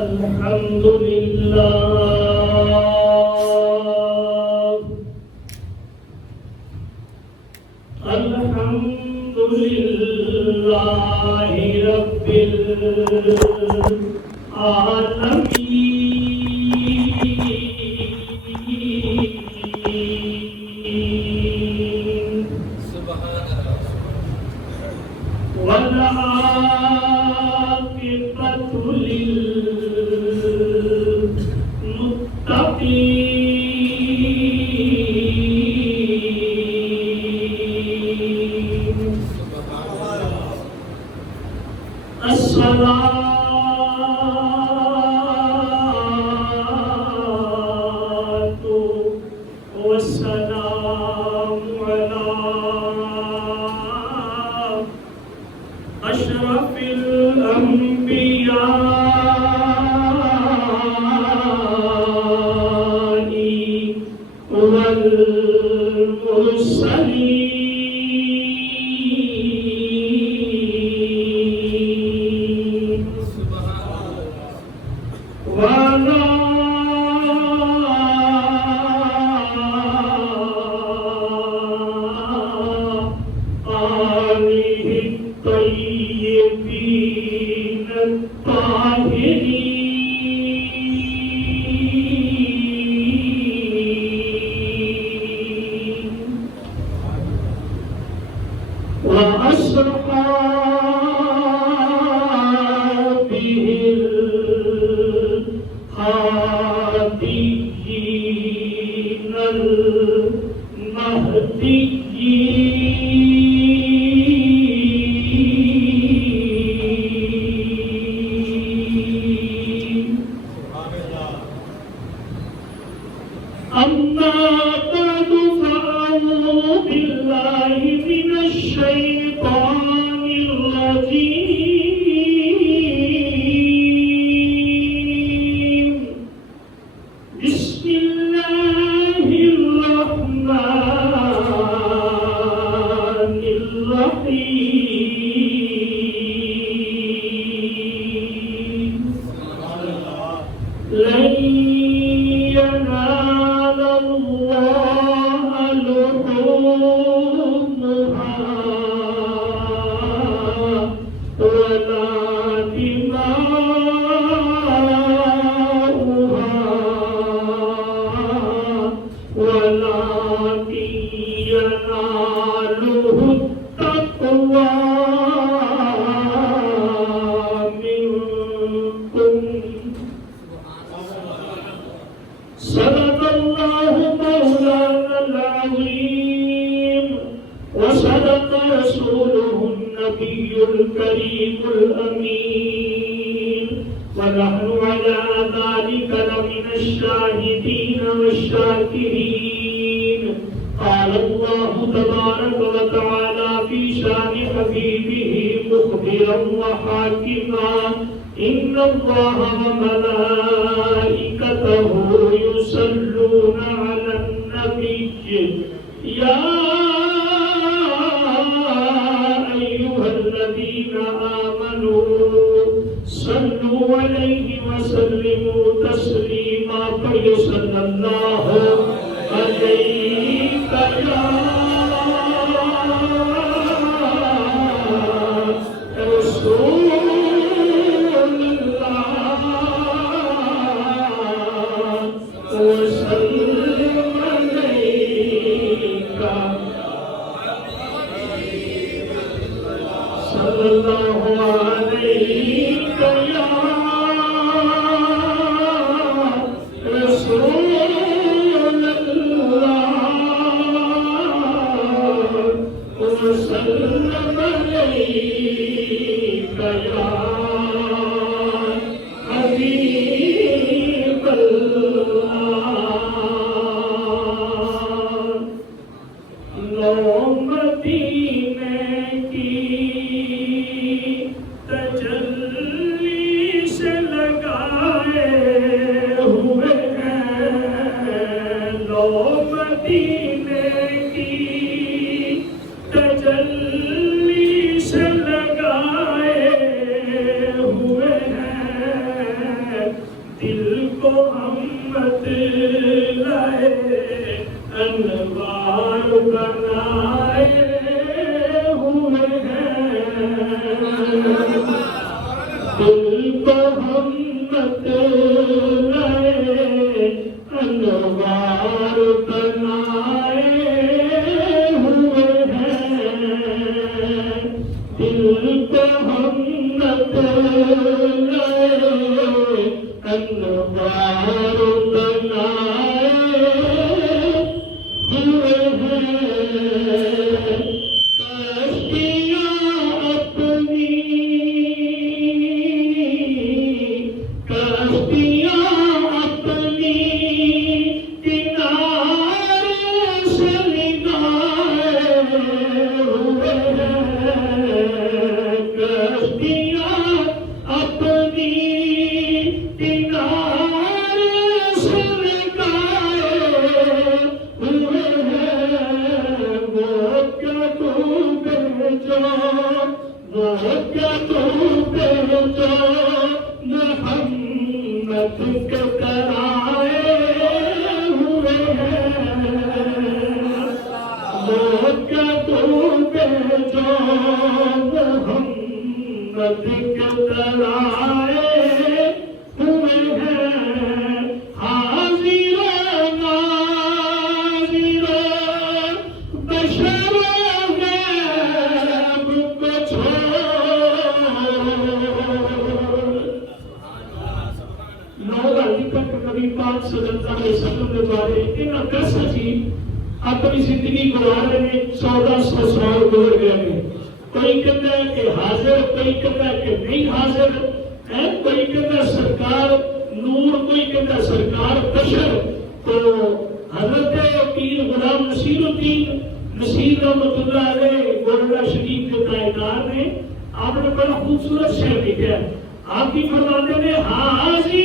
الحمد لله الحمد لله رب العالمين والعاقبة للمتقين الصلاة والسلام على أشرف الأنبياء والمرسلين وعلى آله الطيبين الطاهرين وأصحابه الهاديين المهديين أما بعد فأعوذ بالله من الشيطان الرجيم بسم الله الرحمن الرحيم لن ينال الله لحومها ولا دماؤها ولكن يناله التقوى منكم صدق الله مولانا العظيم وصدق رسوله النبي الكريم الأمين ونحن على ذلك لمن الشاهدين والشاكرين قال الله تبارك وتعالى في شان حبيبه مخبرا وحاكما إن الله وملائكته يصلون على النبي يا أيها الذين آمنوا صلوا عليه وسلموا تسليما فيصلى الله عليك يا رسول وسلم عليك صلى الله عليك يا رسول الله دل کو ہمت لائے انوار بنائے ہوئے ہیں، دل کو ہمت لائے انوار بنائے ہوئے ہیں، دل کو ہمت لائے انوار بنائے ہوئے ہیں، کشتیاں اپنی کنارے سے لگائے ہوئے ہیں، کشتیاں اپنی کنارے سے لگائے ہوئے ہیں، وہ کیا تو بھیجو، وہ کیا تو بھیجو محمد کے کرائے ہوئے ہیں، وہ کیا تو بھیجو محمد کے کرائے ہوئے ہیں، حاضر و ناظر و بشر و غیب کو چھوڑ، نبی پاک صلی اللہ علیہ وسلم نے بارے اتنا کیسا جی اپنی زندگی گزارنے میں 1400 سال گزر گئے ہیں، کوئی کہتا ہے کہ حاضر، کوئی کہتا ہے کہ نہیں حاضر ہے، کوئی کہتا ہے سرکار نور، کوئی کہتا ہے سرکار بشر۔ تو حضرت پیر غلام نصیر الدین نصیر رحمۃ اللہ علیہ گولڈا شریف کے تائیدار نے آپ نے بڑا خوبصورت شعر لکھا ہے، آپ کی فرماتے ہیں حاضر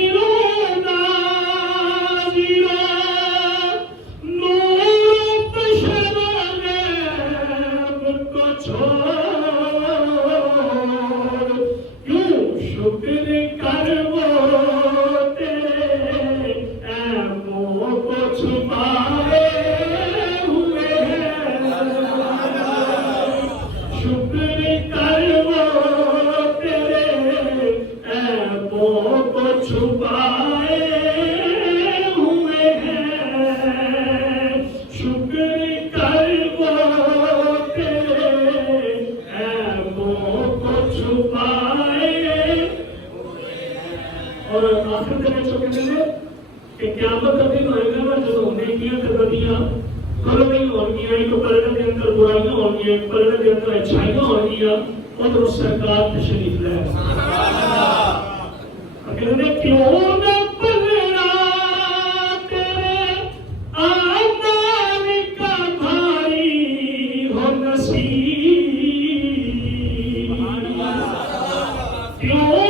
کہ قیامت کا دن ہوئے گا نا، جو نیکیاں تبدیلیاں کھل نہیں ہونگی، ایک پلڑے کے اندر برائیاں ہونگی، ایک پلڑے کے اندر اچھائیاں ہونگی، اور اس سرکار تشریف لائے کہتے ہیں کیوں نہ پلڑا تیرے آمان کا بھاری ہو نصیب، کیوں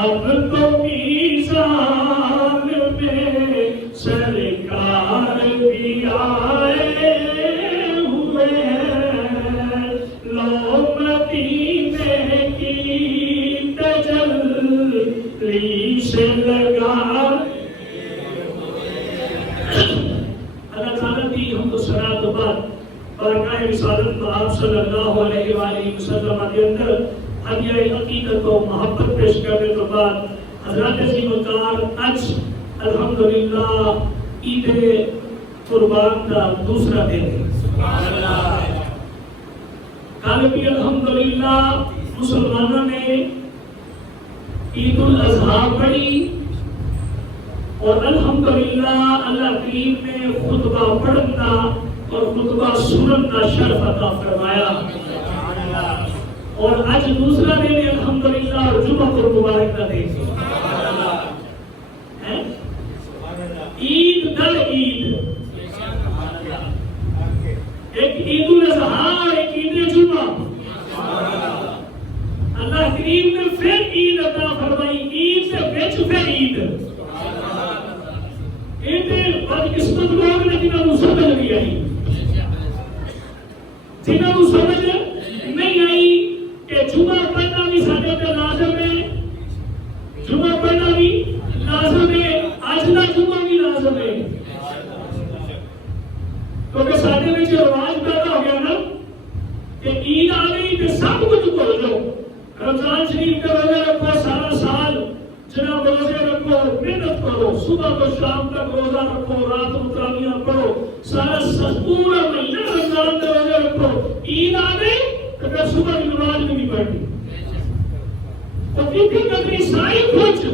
اب تو میزان میں سرکار بھی آئے ہوئے ہیں، لو مدینے کی تجلی سے لگا۔ اللہ تعالیٰ کی ہم کو صلاۃ و بعد بارگاہ رسالت آپ صلی اللہ علیہ وآلہ وسلم کے اندر ہدیہ عقیدت و محبت پیش کرنے کے بعد حضرات عظیم القدر آج الحمدللہ عید قربان کا دوسرا دن ہے۔ کل بھی الحمدللہ مسلمانوں نے عید الاضحیٰ پڑھی اور الحمدللہ اللہ کریم نے خطبہ پڑھنا اور خطبہ سنن کا شرف عطا فرمایا، اور آج دوسرا دن الحمدللہ اور جمعہ کو مبارک کا دن پھر عید یہ بدقسمت لوگ نے جنہوں نے سمجھ نہیں آئی جنہوں نے سمجھ نہیں آئی کہ جمعہ پڑھنا بھی سارے تے لازم ہے جمعہ پڑھنا بھی لازم ہے آج کا جمعہ بھی لازم ہے کیونکہ سارے میں جو رواج پیدا ہو گیا نا کہ عید آ گئی تو سب کچھ بھول جاؤ رمضان شریف کا روزہ رکھو سارا سال جناب روزے رکھو محنت کرو صبح کو شام تک روزہ رکھو رات کو تراویح پڑھو سارا پورا مہینہ رمضان کا روزہ رکھو عید آ گئی تو پھر صبح کی نماز بھی نہیں پڑھنی تو کتنی قدری ساری کچھ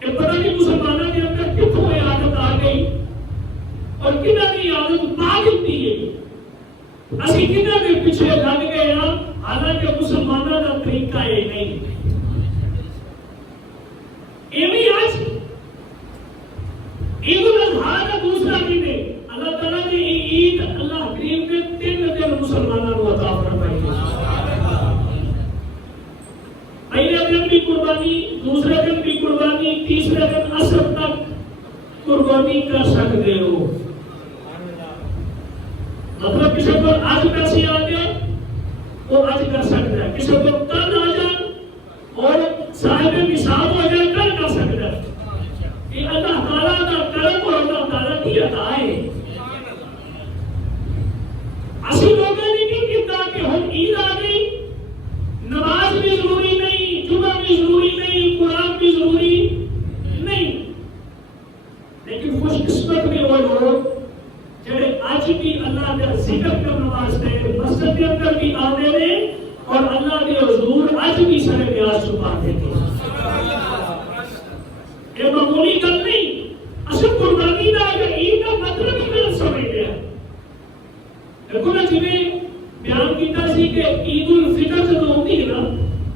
کہ پتہ نہیں مسلمانوں کے اندر کتوں یہ عادت آ گئی اور کنہ کی عادت پا دیتی ہے اسی کنہ کے پیچھے لگ گئے ہاں حالانکہ مسلمانوں کا طریقہ یہ نہیں یہ بھی آج عید الاضحیٰ کا دوسرا دن ہے اللہ تعالیٰ نے عید اللہ کریم کے 3 دن مسلمانوں کو عطا فرمائی پہلے دن بھی قربانی دوسرے دن بھی قربانی تیسرے دن عصر تک قربانی کر سکتے ہو مطلب کسی کو آج پیسے آ گئے وہ آج کر سکتا ہے کسی کو کل آ جائے اور صاحب نصاب ہو جائے کل کر سکتا ہے یہ اللہ تعالیٰ کا کرم اور اللہ تعالیٰ کی عطا ہے اسی لوگوں نے نہیں کیتا کہ ہم عید آ گئی نماز بھی ضروری نہیں جمعہ بھی ضروری نہیں قرآن بھی ضروری نہیں لیکن خوش قسمت میں وہ لوگ جڑے آج بھی اللہ کا ذکر کرنے واسطے مسجد کے اندر بھی آتے ہیں اور اللہ کے حضور آج بھی سر نیاز چھپاتے ہیں یہ معمولی گل نہیں اصل قربانی کا اگر عید کا مطلب ہی غلط سمجھ گیا دیکھو نا جنہیں بیان کیتا سی کہ عید الفطر جب ہوتی ہے نا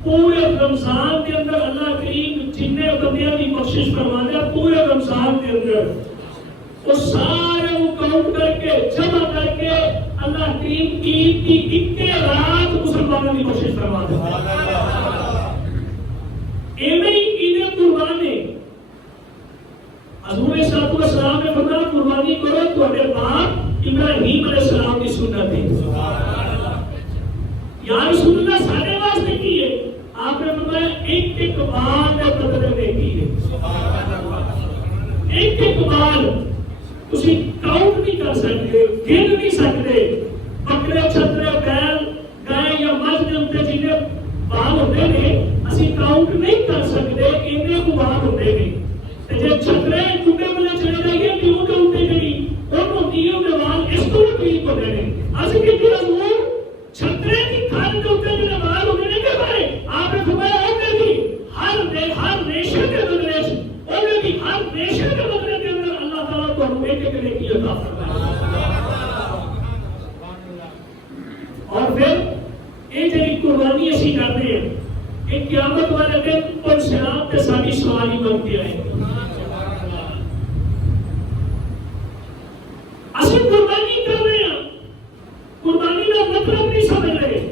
پورے رمضان کے اندر اللہ کریم جنہیں بندیاں کی بخشش فرما دیا پورے رمضان کے اندر وہ سارے وہ کاؤنٹ کر کے جمع کر کے اللہ کریم عید کی 1 رات مسلمانوں کی کوشش فرما دیتا ایویں عید قربان ہے حضور صلی اللہ علیہ وسلم نے فرمایا قربانی کرو تواڈے باپ ابراہیم علیہ السلام کی سنت ہے یا رسول اللہ سارے واسطے کی ہے آپ نے فرمایا ایک بال میں بدلے میں کی ہے ایک بال تسی کاؤنٹ نہیں کر سکتے گن نہیں سکتے بکرے چھترے بیل گائے یا مجھ کے اوپر جنہیں بال ہوتے ہیں اسی کاؤنٹ نہیں کر سکتے انہیں کو بال ہوتے ہیں جب چھترے ٹوٹے والے چلے جائیں کہ ان کے اوپر جڑی انہوں دیوں کے بال اس کو ٹھیک ہوتے ہیں اسی کی طرح وہ چھترے کی کھان کے اوپر جڑے بال ہوتے ہیں کہ بھائی آپ نے فرمایا انہیں بھی ہر ریشے کے بدلے انہیں بھی ہر ریشے کے بدلے کے اندر اللہ تعالیٰ کو ایک کرنے کی عطا فرمایا اور پھر یہ جڑی قربانی اسی کرتے ہیں کہ قیامت والے دن اور صراط تے ساری سواری بنتی ہے اسی قربانی کر رہے ہیں قربانی کا مطلب نہیں سمجھ رہے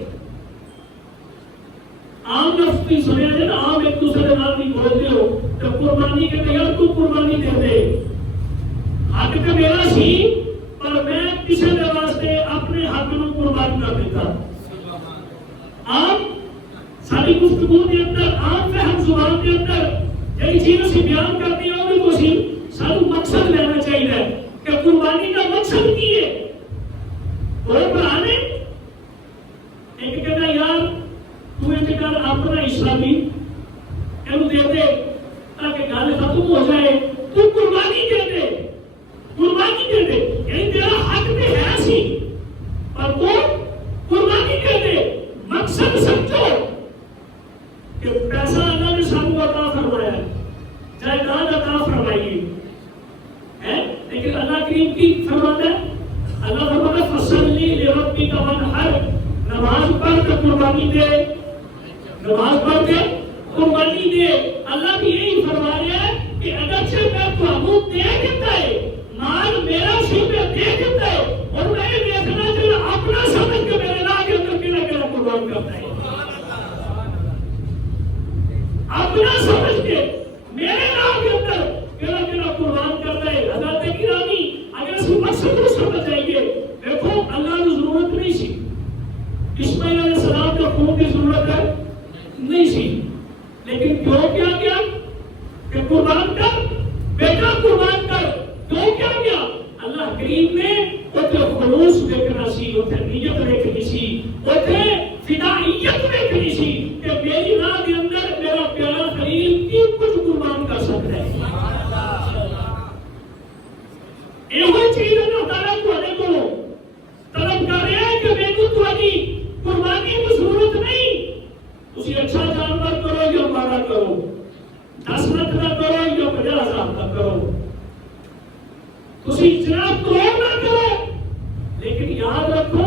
عام لفظ بھی سنے ہیں نا عام ایک دوسرے نال بھی بولتے ہو تو قربانی کے یار تو قربانی دے دے حق تو میرا سی پر میں کسی کے واسطے اپنے حق کو قربان کر دیتا عام ساری گفتگو کے اندر عام فہم زبان کے اندر یہی چیز اسی بیان کرتی ہے اور کو سی سارا مقصد لینا چاہیے کہ قربانی کا مقصد کی ہے اور پڑھانے ایک کہنا یار تو انتقال اپنا حصہ بھی اینو دے دے تاکہ گل ختم ہو جائے تو قربانی دے دے یعنی تیرا حق میں ہے سی پر تو قربانی دے دے مقصد سمجھو کہ پیسہ اللہ نے سانو عطا فرمایا ہے جائیداد عطا فرمائی ہے لیکن اللہ کریم کی فرماتا ہے اللہ فرماتا ہے فصلی لربک وانحر نماز پڑھ کے قربانی دے نماز پڑھ کے قربانی دے اللہ بھی یہی فرما رہا ہے کہ اگرچہ میں تو دے دیتا ہے مال میرا سی میں دے دیتا ہے اور میں دیکھنا چاہیے اپنا سمجھ کے میرے لا کے اندر کلا قربان کرتا ہے اپنا سمجھ کے کہ قربان کر بیٹا، قربان کر. تو کیا کیا اللہ کریم نے اتنے خلوص دیکھنا سی، اتنے نیت دیکھنی سی، اتنے فدائیت دیکھنی سی کہ میری راہ کے اندر میرا پیارا خلیل کی کچھ قربان کر سکتا ہے. یہ چیز اللہ تعالیٰ کو طلب کر رہے ہیں کہ میرے تھوڑی قربانی کی ضرورت نہیں. تسی اچھا جانور کرو یا مارا کرو، 10 لاکھ نہ کرو یا 50,000 نہ کرو، تسی جناب کروڑ نہ کرو، لیکن یاد رکھو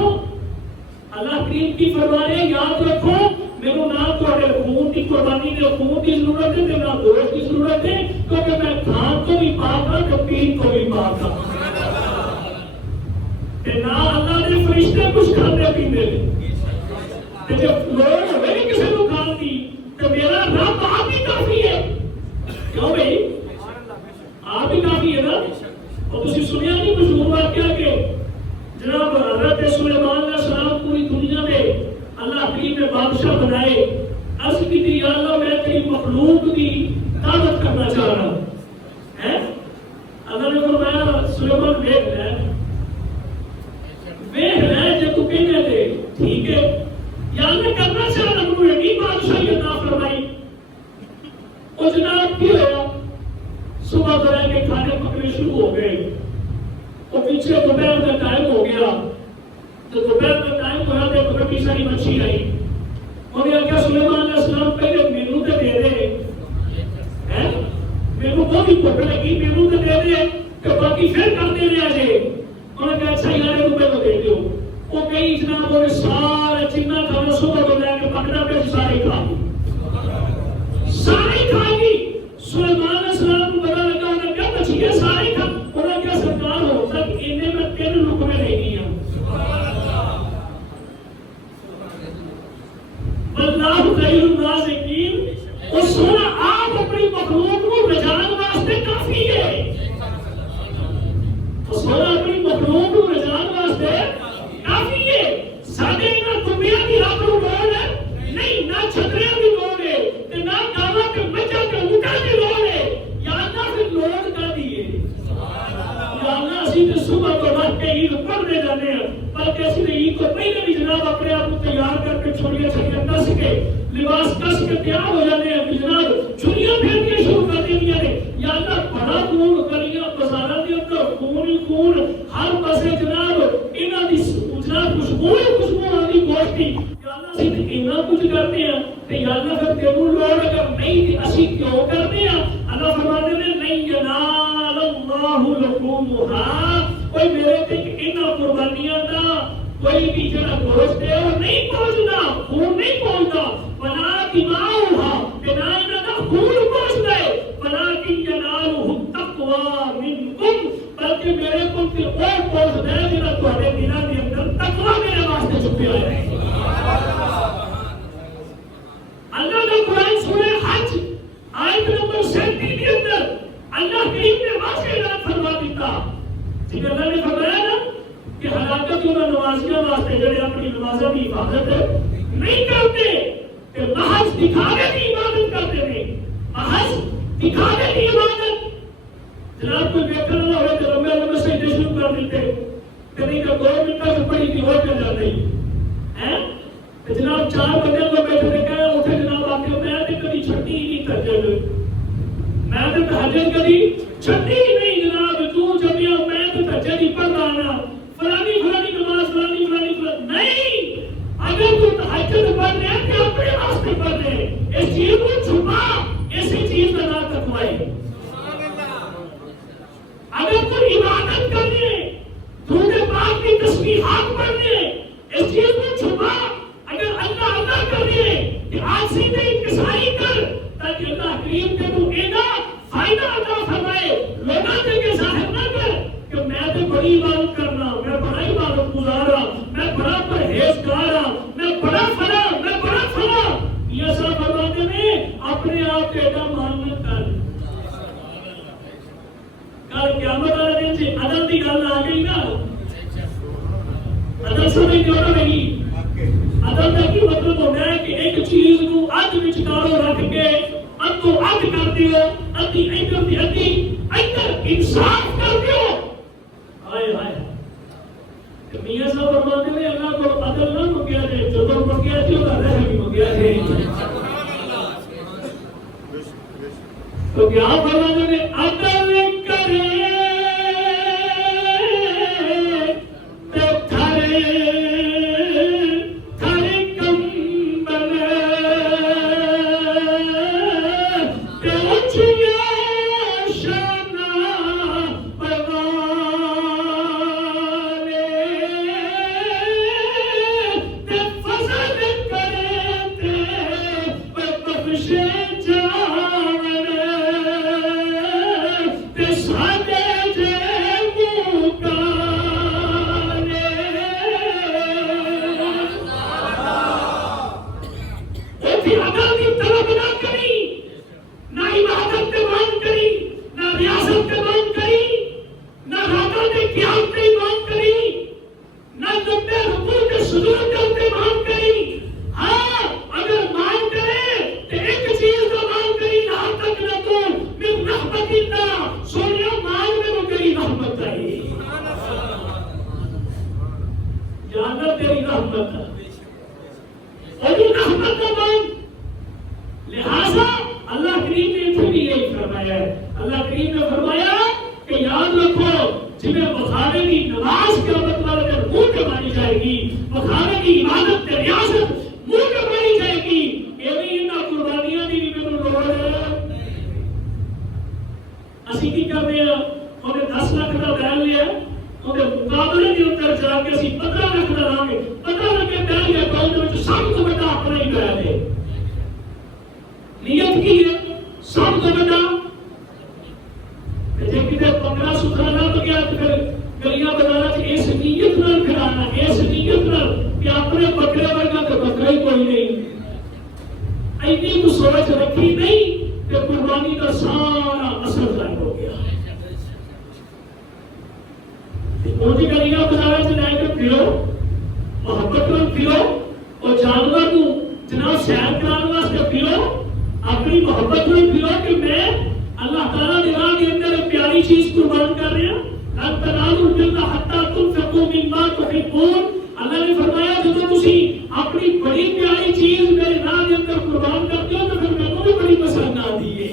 اللہ کریم کی فرمانے یاد رکھو میرے نہ تھوڑے خون کی قربانی کے خون کی ضرورت ہے نہ گوشت کی ضرورت ہے، کیونکہ میں کھان کو بھی پاک ہوں تو پین کو بھی پاک ہوں. نہ اللہ نے فرشتے کچھ کھانے پینے جب لوگ ہوئے کسی کو کھان دی تو میرا رب آپ ہی کافی ہے. کیوں بھائی آپ ہی کافی ہے نا. اور تسی سنیا نہیں مشہور واقعہ کہ جناب حضرت سلیمان علیہ السلام پوری دنیا میں اللہ کریم نے بادشاہ بنائے. عرض کی تھی یا اللہ میں تیری مخلوق کی دعوت کرنا چاہ رہا ہوں. اللہ نے فرمایا سلیمان دیکھ لے جو تو کہنے دے ٹھیک ہے یا اللہ کرنا چاہ رہا ہوں. یقین بادشاہ یہ نہ فرمائی. اور جناب کی ہوا صبح طرح کے کھانے پکنے شروع ہو گئے. اور پیچھے دوپہر کا ٹائم ہو گیا تو دوپہر کا ٹائم ہوا تو بڑی ساری مچھلی آئی. انہوں نے کہا سلیمان علیہ السلام پہلے مینو تو دے دے، مینو بہت ہی بھوک لگی، مینو تو دے دے کہ باقی پھر کر دے رہے آجے. انہوں نے کہا اچھا یار روپے کو دے دیو. وہ کئی جناب انہوں نے سارے جنہ کھانا صبح کو لے کے پکڑا پہ سارے کھا گئی، سارے کھا گئی. سلیمان علیہ السلام کو پتا لگا انہوں نے کہا مچھلیاں سارے کھا. انہوں نے کہا سرکار ہو تک انہیں میں 3 لقمے لے گئی ہوں. اللہ خیر الرازقین. اور سونا آپ اپنی مخلوق کو رجان واسطے کافی ہے. سونا اپنی مخلوق کو رجان واسطے کافی ہے. ساڈے نہ تمیا دی رب نوں لوڑ ہے نہیں، نہ چھتریاں دی لوڑ ہے تے نہ گاواں تے مجھاں تے اونٹاں دی لوڑ ہے. یا اللہ پھر لوڑ کردی ہے. یا اللہ اسی تے صبح کو رکھ کے عید پڑھنے جانے ہیں، بلکہ اسی نے عید کو پہلے بھی جناب اپنے آپ کو تیار کر کے چھوڑیاں چھڑیاں کس کے لباس کس کے تیار ہو جانے ہیں. جناب چھڑیاں پھیرنیاں شروع کر دینیاں نے. یا اللہ بڑا خون گلیاں بازاراں دے اندر خون ہی خون ہر پاسے جناب انہاں دی جناب خوشبو آندی گوشت دی. یا اللہ اسی تے اتنا کچھ کرتے ہیں تے یا اللہ پھر تینوں لوڑ اگر نہیں تے اسی کیوں کرتے ہیں. اللہ فرماتے ہیں نہیں ینال اللہ لحومھا. کوئی میرے تک انہاں قربانیاں دا کوئی بھی جڑا گوشت ہے وہ نہیں پہنچنا، خون نہیں پہنچتا. ولا دماؤھا بنا انہاں دا خون پہنچتا ہے. ولکن ینالہ التقوی منکم. بلکہ میرے کو تے اور پہنچتا ہے جڑا تہاڈے دلاں دے اندر تقوی میرے واسطے چھپیا ہے. اللہ کا قرآن سورہ حج آیت نمبر 37 کے اندر اللہ کریم نے واضح اعلان فرما دیتا. جی اللہ نے فرمایا نا کہ ہلاکت انہاں نمازیاں واسطے جڑے اپنی نمازوں کی حفاظت نہیں کرتے کہ محض دکھاوے کی عبادت کرتے ہیں، محض دکھاوے کی عبادت. جناب کوئی دیکھنے والا ہو تو لمبے لمبے سجدے شروع کر دیتے کہ نہیں کہ 2 منٹ سے پڑھی تھی ہو چل جاتی ہے. جناب 4 بندے کو بیٹھے تھے کہ اٹھے جناب آ کے میں نے کبھی چھٹی ہی نہیں تہجد، میں نے تہجد کبھی چھٹی ہی نہیں. جناب تو جبیا میں تو تہجد ہی پڑھ رہا نا فلانی نماز فلانی نہیں. اگر تو تہجد پڑھ رہے ہیں کہ اپنے واسطے پڑھ رہے ہیں، اس چیز کو چھپا، اسی چیز کا نام تقوی ہے. اگر تو عبادت کرنے درود پاک کی تسبیحات پڑھنے اس چیز کو چھپا. اگر اللہ اللہ کرنے کہ آج سیدھے انکساری کر تاکہ اللہ کریم کے تو اینا فائدہ عطا فرمائے. لوگاں دے کے ظاہر نہ کر کہ میں تو بڑی عبادت کرنا، میں بڑا عبادت گزارا، میں بڑا پرہیزگارا، میں بڑا فلاں. یہ سب فرماتے ہیں اپنے آپ کے ایڈا مان مت کر. کل قیامت والے دن سے عدل کی گل آ گئی نا. عدل سمجھ جو نہیں. عدل کا کی مطلب ہوتا ہے کہ ایک چیز کو اد وچکارو رکھ کے ادو اد کر دیو، ہدی ادھر دی ہدی ادھر انصاف کر دیو ہائے ہائے میاں صاحب فرماتے ہیں اللہ کو عدل نہ منگیا جائے جو تو منگیا جائے وہ رحم بھی منگیا جائے تو کیا فرماتے ہیں عدل کرے لہذا اللہ کریم نے بھی یہی فرمایا ہے اللہ کریم نے فرمایا کہ یاد رکھو جنہیں بخارے کی نماز قیامت والے دن منہ پہ مانی جائے گی بخارے کی عبادت کے ریاضت منہ پہ مانی جائے گی یہ نہیں نہ قربانیاں بھی میں لوگ اسی کی کر رہے ہیں ہمیں 10 لاکھ کا بیان لیا ہمیں مقابلے کے اندر جا کے اسی 15 لاکھ کا لائیں گے 15 لاکھ کے بیان لیا اکاؤنٹ میں سب کو بڑا اپنا ہی بیان ہے نیت کی ہے سب کو بڑا جب کدھر 1500 نہ تو کیا پھر گلیاں بتانا کہ اس نیت نہ کھڑانا اس نیت نہ کہ اپنے بکرے ورگا تو بکرا ہی کوئی نہیں ایتنی کو سوچ رکھی نہیں کہ قربانی کا سارا اثر ظاہر ہو گیا موٹی گلیاں بتانا چاہے کہ پھرو محبت میں پھرو اور جانور کو جناب سیر کرانے واسطے پھرو اپنی محبت میں پھرو کہ میں اللہ تعالیٰ نے راہ کے اندر ایک پیاری چیز قربان کر رہے ہیں لن تنالوا البر حتى تنفقوا مما تحبون اللہ نے فرمایا جب تسی اپنی بڑی پیاری چیز میرے راہ کے اندر قربان کرتے ہو تو پھر میں کو بھی بڑی پسند آتی ہے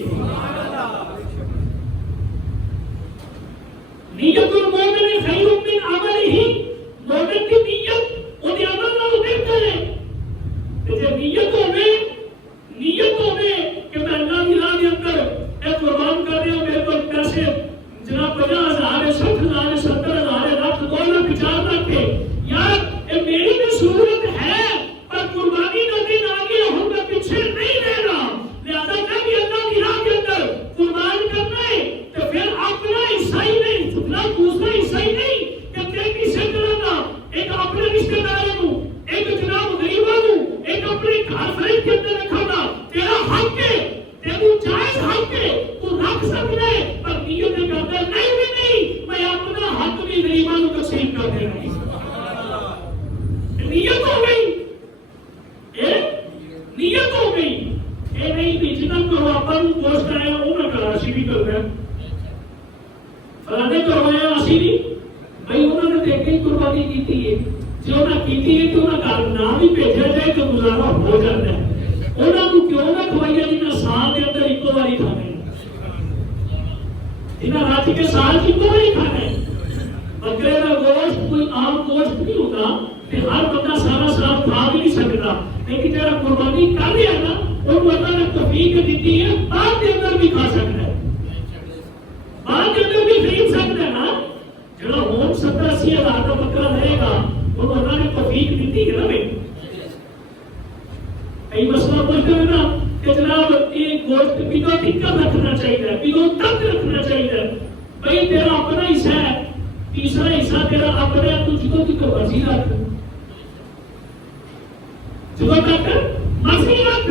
نیت المومن خیر من عملہ مومن کی نیت انہیں عمل نہ بہتر ہے جب نیت ہونے کہ میں اللہ کی راہ کے اندر ایک قربان کر رہے ہوں میرے کو پیسے جناب 50,000 60,000 70,000 لاکھ 2 لاکھ 4 لاکھ کے یار یہ میری بھی ضرورت ہے پر قربانی کا دن آگے ہوں میں پیچھے نہیں رہنا لہذا میں بھی اللہ کی راہ کے اندر قربان کرنا ہے تو پھر اپنا حصہ ہی نہیں اتنا دوسرا حصہ ہی نہیں کہ تیری سے کرنا ایک اپنے رشتے داروں کو ایک جناب غریبوں کو ایک اپنے گھر فرید کے اندر رکھنا تیرا حق ہے تیرا جائز حق ہے تو رکھ سکتا ہے پر نیت کرتا نہیں بھی نہیں میں اپنا حق بھی غریبوں کو تقسیم کر دے رہا ہوں نیت ہو گئی نیت ہو گئی اے نہیں بھی جنہاں کو اپن گوشت آیا وہ میں کراسی بھی کر رہا فلانے کروایا اسی بھی بھائی انہوں نے دیکھ کے قربانی کی تھی جو نہ کی تھی تو نہ کار نام ہی بھیجا جائے تو گزارا ہو جاتا ہے انہوں کو کیوں نہ کھوائیا جنہاں سال کے اندر ایک باری کھانے جنہاں رات کے سال کی باری کھانے بکرے کا گوشت کوئی عام گوشت نہیں ہوتا کہ ہر بندہ سارا سال کھا بھی نہیں سکتا لیکن جب قربانی کر لیا نا ان کو اللہ نے توفیق دیتی ہے بعد کے اندر بھی کھا سکتا ہے بعد کے اندر بھی خرید سکتا ہے نا جڑا ہون 70-80 ہزار کا بکرا رہے گا ان کو اللہ نے توفیق دیتی ہے نا بھائی کئی مسئلہ پوچھتے ہیں نا کہ جناب یہ گوشت بگو ٹکا رکھنا چاہیے بگو تک رکھنا چاہیے بھائی تیرا اپنا حصہ ہے تیسرا حصہ تیرا اپنے تو جدو تک مرضی رکھ جدو تک مرضی رکھ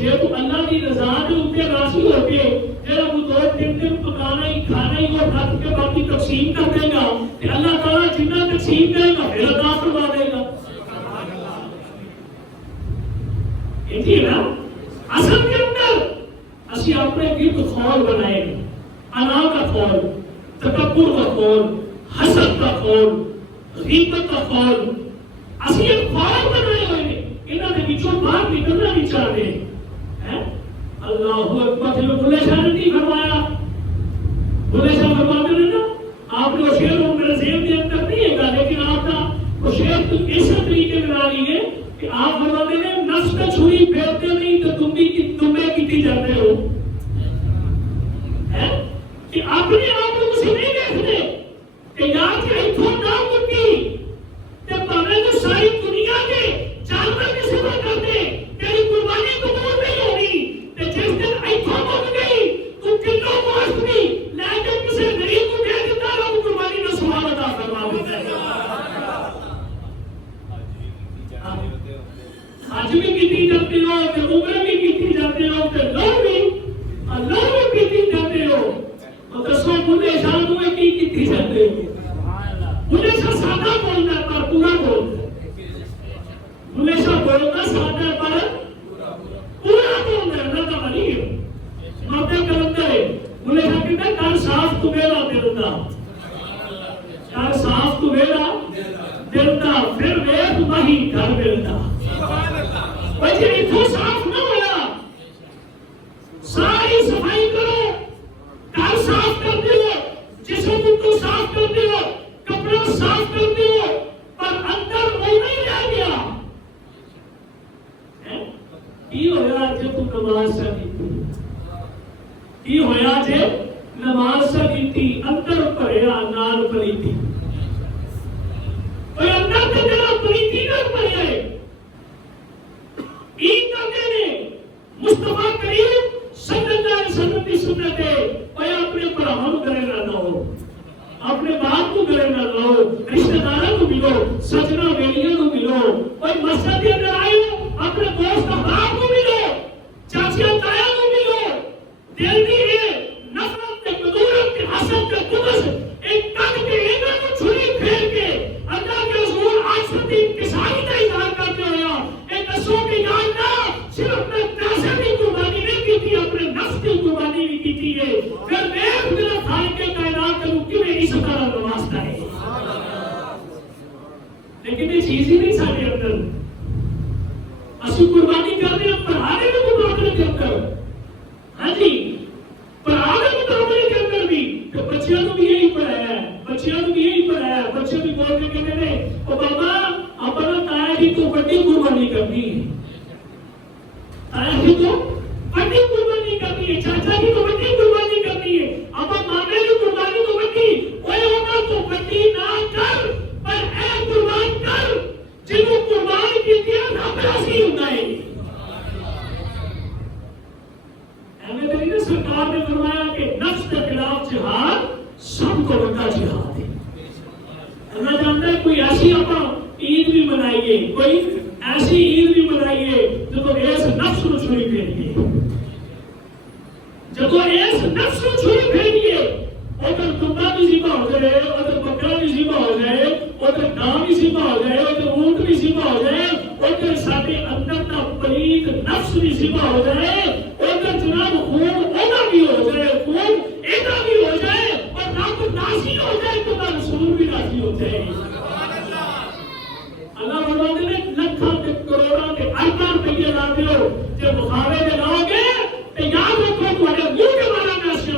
جے تو اللہ کی رضا کے اوپر راضی ہو کے جڑا وہ 2-3 دن پکانا ہی کھانا ہی اور رکھ کے باقی تقسیم کر دے گا کہ اللہ تعالیٰ جتنا تقسیم کرے گا پھر عطا فرما دے گا یہ نا اصل کے اندر اسی اپنے گرد خول بنائے گا، انا کا خول، تکبر کا خول، حسد کا خول، غیبت کا خول، اسی ایک خول بنائے ہوئے ہیں، انہوں نے بچوں باہر نکلنا نہیں چاہتے ہیں۔ اللہ اکبر، جو بلے شاہ نے نہیں فرمایا، بلے شاہ فرماتے ہیں نا، آپ نے وہ شعر وہ میرے ذہن کے اندر نہیں ہے گا، لیکن آپ کا وہ شعر تو ایسے طریقے میں آ رہی ہے کہ آپ فرماتے ہیں نفس کا چھری پھیرتے نہیں تو تم بھی تمہیں کتنی جاتے ہو، کہ اپنے آپ کو اسے نہیں دیکھتے کہ یاد کہ اتھوں نام مٹی کہ پانے تو ساری دنیا کے جانور کی سوا کرتے تیری قربانی قبول نہیں ہونی کہ جس دن اتھوں مٹ گئی تو کلو گوشت بھی لے کے کسی غریب کو دے دیتا ہے وہ قربانی میں سوال عطا فرما دیتا ہے۔ حج بھی کیتی جاتے ہو کہ عمرہ بھی کیتی جاتے ہو کہ لوگ بھی اللہ بھی کیتی جاتے ہو، تو دسو بلے شاہ نوے کی کیتی جاتے ہو؟ بلے شاہ سادہ بولنا ہے پر پورا بولنا ہے، بلے شاہ بولنا سادہ ہے پر پورا بولنا ہے، اللہ کا ولی ہے، مرد کلندر ہے۔ بلے شاہ کہتا ہے کر صاف تو میرا دل دا، کر صاف تو میرا دل دا، پھر ویخ وہی گھر ملدا۔ وجہ اتھو صاف نہ ہویا، ساری صفائی کرو، گھر صاف کر دیو، جسم کو صاف کر دیو، کپڑا صاف کر دیو، پر اندر وہ نہیں رہ گیا۔ کی ہویا جب تم نماز سے کیتی، کی ہویا جب نماز سے کیتی، اندر پڑھیا نال پڑھیتی، اور اندر تے جڑا پڑھیتی نہ پڑھیا ہے، عید کا دن ہے، مصطفیٰ کریم صلی اللہ علیہ وسلم کی سنت ہے، اور اپنے پڑھاؤں کو کرے نہ ہو، اپنے باپ کو کرے نہ ہو، رشتہ داروں کو ملو، سجنہ بیلیوں کو ملو، اور مسجد کے اندر آئے اپنے دوست احباب کو ملو، چاچیاں تایاں کو ملو، دل بھی ہے نفرت کے مدورت کے حسد کے قدس ایک تک کے اینا کو چھری پھیر کے اللہ کے حضور آج ستی انکساری کا اظہار کرتے ہویا ایک دسو کی جاننا صرف اپنے پیسے کی قربانی نہیں کی تھی، اپنے نفس کی قربانی بھی کی تھی ہے، پھر دیکھ میرا خالق کائنات کا رکھی میں اس طرح نوازتا ہے۔ لیکن یہ چیز ہی نہیں سارے اندر، اسی قربانی کرنے پر آنے میں مقابلے کے اندر، ہاں جی پر آنے مقابلے کے اندر بھی کہ بچیاں تو بھی یہی پڑھایا ہے، بچیاں تو بھی یہی پڑھایا ہے، بچے بھی بول کے کہتے ہیں او بابا اپنا تایا جی تو بڑی قربانی کرنی ہے، تایا جی تو بڑی قربانی کرنی ہے، چاچا جی تو بڑی قربانی کرنی ہے، اب مامے کی قربانی تو بڑی اوے ہونا تو بڑی نہ کر پر اے قربان کر جنہوں قربان کی دیا رب راضی ہوتا ہے۔ احمد سرکار نے فرمایا کہ نفس کے خلاف جہاد سب کو بڑا جہاد ہے۔ اللہ جانتا ہے کوئی ایسی اپنا عید بھی منائیے، کوئی ایسی عید بھی منائیے جو ایس نفس کو چھری پھیریے، جب ایس نفس کو چھری پھیریے، ادھر کتا بھی ذبح ہو جائے، ادھر بکرا بھی ذبح ہو جائے، ادھر گاں بھی ذبح ہو جائے، ادھر اونٹ بھی ذبح ہو جائے، ادھر سارے اندر کا پلید نفس بھی ذبح ہو جائے، ادھر جناب خون اونا بھی ہو جائے، خون اینا بھی ہو جائے، اور رب راضی ہو جائے تو رسول بھی راضی ہو جائے۔ اللہ فرماتے ہیں لکھاں تے کروڑاں تے ارباں روپیے لا دیو، جے بخارے میں لاؤ گے تو یاد رکھو تمہارے منہ کے بارے میں ایسے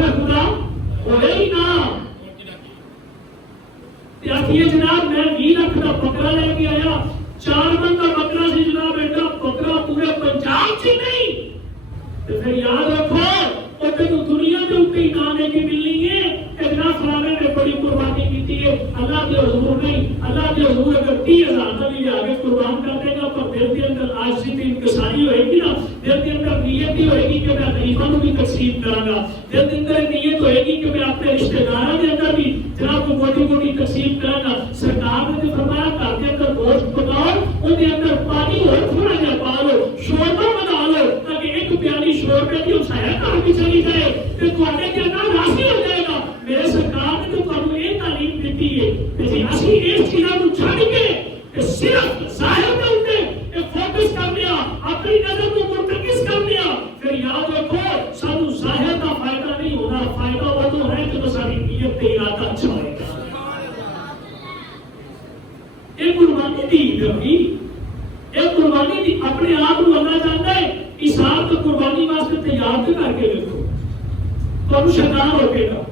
خوف خدا ہوئے ہی نہ. آخیے جناب میں 20 لاکھ کا بکرا لے کے آیا, 4 من کا بکرا سی جناب, ایڈا بکرا پورے پنجاب سے نہیں. تو پھر یاد رکھو وہ تینوں دنیا کے اوپر ہی نہ لے کے ملنی ہے کہ جناب فلانے نے بڑی قربانی کی ہے. اللہ کے حضور نہیں, اللہ کے حضور اگر 30,000 کا بھی آگے قربان کر دے گا پر دل کے اندر عاجزی کی انکساری ہوئے گی نا, دل کے اندر نیت ہی ہوئے گی کہ میں غریبوں کو بھی تقسیم کروں گا, دل کے اندر نیت ہوئے گی کہ میں اپنے رشتہ داروں کے اندر بھی جناب کو موٹی موٹی تقسیم کروں گا. سرکار نے جو فرمایا گھر کے اندر گوشت پکاؤ, ان کے اندر پانی اور تھوڑا جہا پا لو, شوربہ بنا لو تاکہ ایک پیالی شوربے کی سایہ کار بھی چلی جائے تو تھوڑے کے اندر راضی ہو جائے گا. میرے سرکار نے تو تمہیں یہ تعلیم دیتی ہے کہ اسی اس چیزوں کو چھڑ کے صرف ظاہر کے اوپر فوکس کر لیا, اپنی نظر کو مرتکز کر لیا. پھر یاد رکھو سانو ظاہر کا فائدہ نہیں ہونا, فائدہ وہ تو ہے کہ ساری نیت تے ارادہ اچھا ہوئے گا. ایک قربانی دی ربی, ایک قربانی دی اپنے آپ کو اللہ جانتا ہے. اسحاق کو قربانی واسطے تیار تو کر کے دیکھو تو شیطان روکے گا.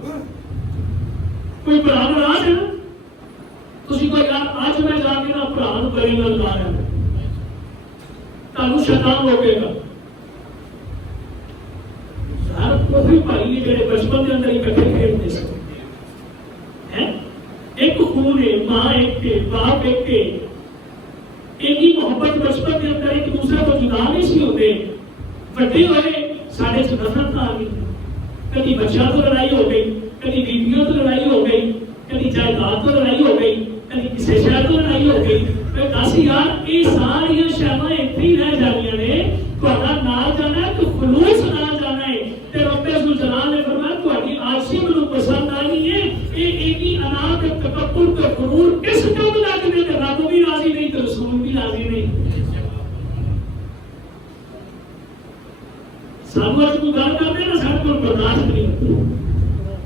کوئی بڑا ناراض ہے نا, تسی کوئی یار آج میں جا کے نا پران بڑی گل لا رہا ہے تانوں شیطان روکے گا. یار کوئی بھائی نے جڑے بچپن کے اندر اکٹھے کھیلتے سن, ایک خون ہے, ماں ایک کے, باپ ایک کے, ایک ہی محبت بچپن کے اندر ایک دوسرے کو جدا نہیں سی ہوتے. بڑے ہوئے سارے سے نفرت آ گئی, کبھی بچہ تو لڑائی ہو گئی, کبھی بیویوں تو لڑائی ہو گئی, کبھی جائیداد تو لڑائی ہو گئی, کبھی کسی شہر تو لڑائی ہو گئی. پھر دس یار یہ ساری شہر اتنی ہی رہ جانیاں نے, تہاڈا نال جانا ہے تو خلوص نال جانا ہے. تے رب ذوالجلال نے فرمایا تہاڈی عاجزی مینوں پسند آئی ہے. یہ ایڈی انا تے تکبر تے غرور کس کم لگدے تے رب بھی راضی نہیں تے رسول بھی راضی نہیں. سانو اج کو گل کرنے نا سارے کو برداشت نہیں ہوتی,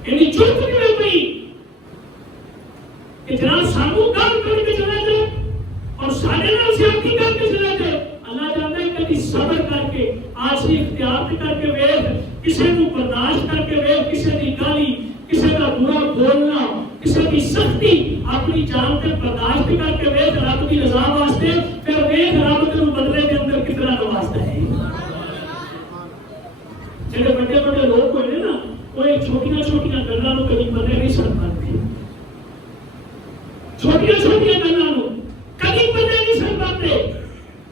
اینی چپ نہیں پئی کہ جناب سانو گل کر کے چلا جائے اور سارے نال زیادتی کر کے چلا جائے. اللہ جانتا ہے کبھی صبر کر کے, عاجزی اختیار کر کے ویکھ, کسی کو برداشت کر کے ویکھ, کسی دی گالی, کسی کا برا بولنا, کسی کی سختی اپنی جان تے برداشت کر کے ویکھ رب کی رضا واسطے. پھر ویکھ رب تینوں بدلے کے اندر کتنا نوازتا ہے. جڑے بڑے بڑے لوگ ہوئے نا وہ ایک چھوٹیاں چھوٹیاں گلاں نوں کبھی پتہ نہیں سن پاتے, چھوٹیاں چھوٹیاں گلاں نوں کبھی پتہ نہیں سن پاتے.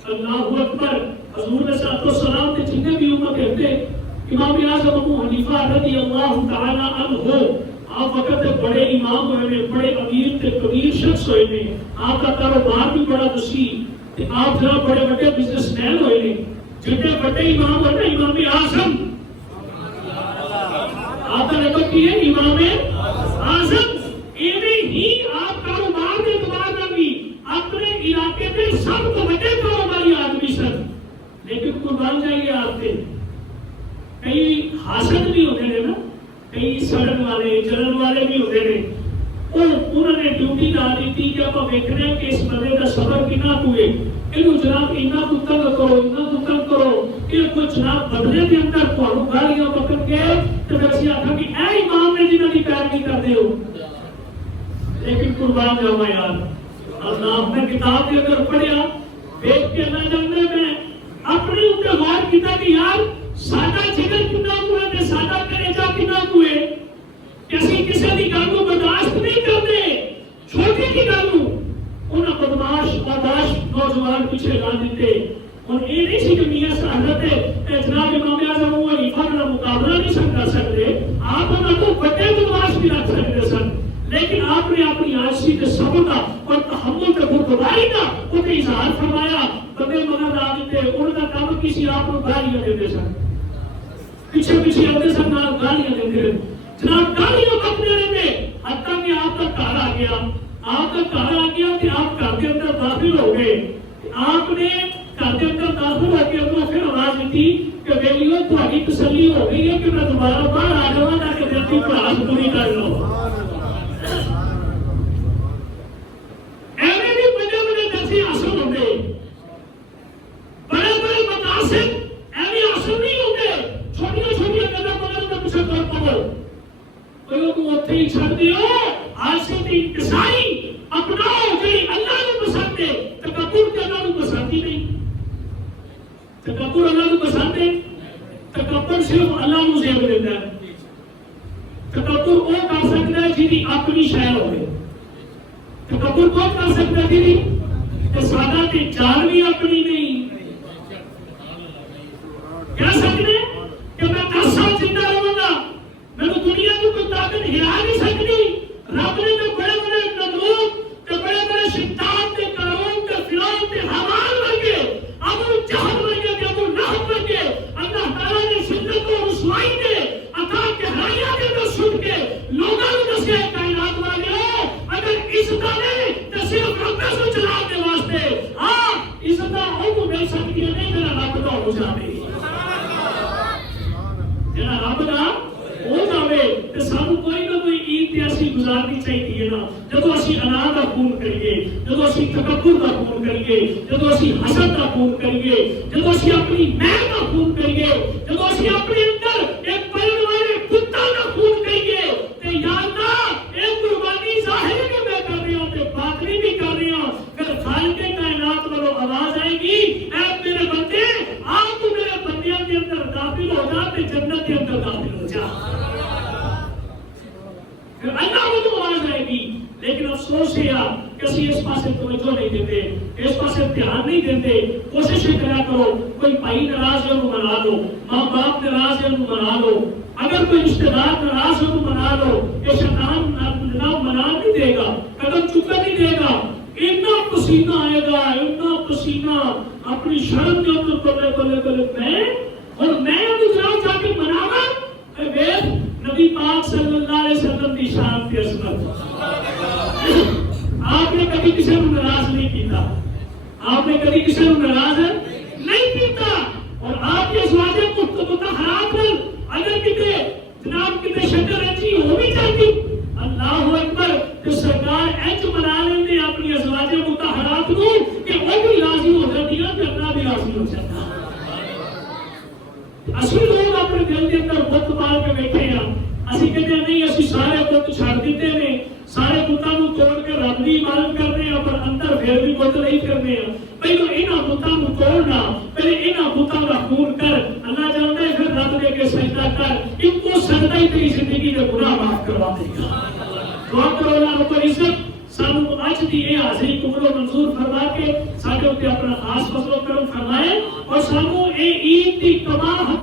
اللہ اکبر. حضور علیہ السلام نے جتنے بھی امت کہتے امام اعظم ابو حنیفہ رضی اللہ تعالی عنہ آپ وقت بڑے امام ہوئے نے, بڑے امیر تے کبیر شخص ہوئے نے, آپ کا کاروبار بھی بڑا وسیع تے آپ ذرا بڑے بڑے بزنس مین ہوئے نے. جتنے بڑے امام ہوئے نا امام اعظم آپ کا لقب کی ہے امام اعظم, ایویں ہی آپ کاروبار کے اعتبار نال بھی اپنے علاقے کے سب تو بڑے کاروباری آدمی سن. لیکن قربان جائیے آپ سے کئی حاسد بھی ہوتے ہیں نا, کئی سڑن والے جلن والے بھی ہوتے ہیں. انہوں نے ڈیوٹی لا دی تھی کہ آپ دیکھ رہے ہیں کہ اس بندے کا صبر کتنا ہوئے, یہ جناب اتنا کو تنگ کرو, اتنا کو تنگ کرو, یہ کچھ جناب بدلے کے اندر تھوڑا گالیاں پکڑ کے تو پھر اسی آخا کہ اے امام نے جنہوں کی پیروی کرتے ہو. لیکن قربان جاؤں یار, اللہ نے کتاب کے اندر پڑھیا دیکھ کے اللہ جاننے میں اپنے اوپر غور کیتا کہ یار ساڈا جگر کتنا ہوئے تے ساڈا کلیجہ کتنا ہوئے کہ اسی کسی کی گل کو برداشت نہیں کرتے. چھوٹی کی گل کو انہاں بدماش باداش نوجوان پیچھے لا دیتے. اور یہ نہیں سی کہ میاں حضرت جناب امام اعظم ابو حنیفہ کا مقابلہ نہیں سن کر سکتے, آپ انہاں کو بڑے بدماش بھی رکھ سکتے سن, لیکن آپ نے اپنی عاجزی تے صبر کا اور تحمل تے بردباری کا اوتے اظہار فرمایا. بندے مگر آ دیتے, انہاں دا کام کسی آپ کو گالیاں دیتے سن, پیچھے پیچھے آتے سن نال گالیاں دیتے جناب, گالیاں بکتے رہتے حتیٰ کہ آپ کا گھر آ گیا. آپ کا گھر آ گیا کہ آپ گھر کے اندر داخل ہو گئے. آپ نے گھر کے اندر داخل ہو کے اندر پھر آواز دیتی کہ بیلیوں تھوڑی تسلی ہو گئی ہے کہ میں دوبارہ باہر آ جاؤں تاکہ دل کی پڑھاس پوری کر لو. ایویں بھی بڑے بڑے درسی حاصل ہوتے, بڑے بڑے مقاصد ایویں حاصل نہیں ہوتے. چھوٹیاں چھوٹیاں گلاں مگر پیچھے کر پاؤ کوئی کو اتھے ہی چھڑ دیو آسد انتظاری اپناؤ جڑی اللہ نو پسند ہے تکبر تے اللہ نو پسند ہی نہیں تکبر اللہ نو پسند ہے تکبر صرف اللہ نو زیب دیتا ہے تکبر وہ کر سکتا ہے جی اپنی شے ہوئے تکبر کون کر سکتا ہے جی کہ سادہ تے جان بھی اپنی نہیں کہہ سکتے کہ میں 10 سال زندہ رہوں گا میں تو دنیا کو کوئی طاقت ہلا نہیں سکتی رب نے تو بڑے بڑے نمرود تے بڑے بڑے شیطان تے قارون تے فرعون تے حامان ورگے ابو جہل ورگے تے ابو لہب ورگے اللہ تعالی نے شدت و رسوائی دے عطا گہرائیاں دے تو سن کے لوگاں نوں دسیا کائنات والے اگر عزت نے تے صرف رب سے چلا کے واسطے ہاں عزت او کو مل سکتی ہے نہیں جڑا رب دا ہو جاوے جڑا رب دا ہو جاوے تے سانو کوئی نہ کوئی عید تے اسی گزارنی چاہیے نا جدوں اسی انا دا خون کریے جدوں اسی تکبر دا خون کریے جدوں اسی حسد دا خون کریے جدوں اسی اپنی میں دا خون کریے جدوں اسی اپنے اندر ایک پلن والے کتا دا خون کریے تے یا اللہ ایک قربانی ظاہری بھی میں کر رہی ہوں تے باطنی بھی کر رہی ہوں پھر خالق کائنات والوں آواز آئے گی اے میرے بندے آ تو میرے بندیاں کے اندر داخل ہو جا تے جنت کے اندر داخل ہو جا پھر اللہ وہ تو آواز آئے گی لیکن افسوس ہے کہ اسی اس پاسے توجہ نہیں دیتے اس پاسے دھیان نہیں دیتے کوشش کرا کرو کوئی بھائی ناراض ہے انہوں منا لو ماں باپ ناراض ہے انہوں منا لو اگر کوئی رشتہ دار ناراض ہے انہوں منا لو یہ شیطان جناب منا نہیں دے گا قدم چکا نہیں دے گا اتنا پسینہ آئے گا اتنا پسینہ اپنی شرم کے اندر بلے بلے بلے میں اور میں ابھی جاؤں جا کے مناوا نبی پاک صلی اللہ علیہ وسلم کی شان کی عظمت آپ نے کبھی کسی کو ناراض نہیں کیتا آپ نے کبھی کسی کو ناراض نہیں کیتا اور آپ کے ازواج مطہرات پر اگر کتے جناب کتے شکر ایسی ہو بھی جاتی اللہ اکبر کہ سرکار ایچ منا لیندے اپنی ازواج مطہرات کو کہ وہ بھی راضی ہو جاتی ہے کہ اللہ بھی راضی ہو جاتا ہے اسی لوگ اپنے دل کے اندر بت مار کے بیٹھے ہیں اسی کہتے ہیں نہیں اسی سارے بت چھڑ دیتے ہیں سارے بتاں نوں توڑ کے رب دی عبادت کرنے ہیں پر اندر پھر بھی بت نہیں کرنے ہیں پہلے انہاں بتاں نوں توڑنا پہلے انہاں بتاں دا خون کر اللہ جانتا ہے پھر رب دے کے سجدہ کر ان کو سجدہ ہی تیری زندگی دے گناہ معاف کروا دے گا دعا کرو اللہ رب العزت سانو اج دی یہ حاضری قبول و منظور فرما کے ساڈے اوپر اپنا خاص فضل و کرم فرمائے اور سانو اے عید دی تمام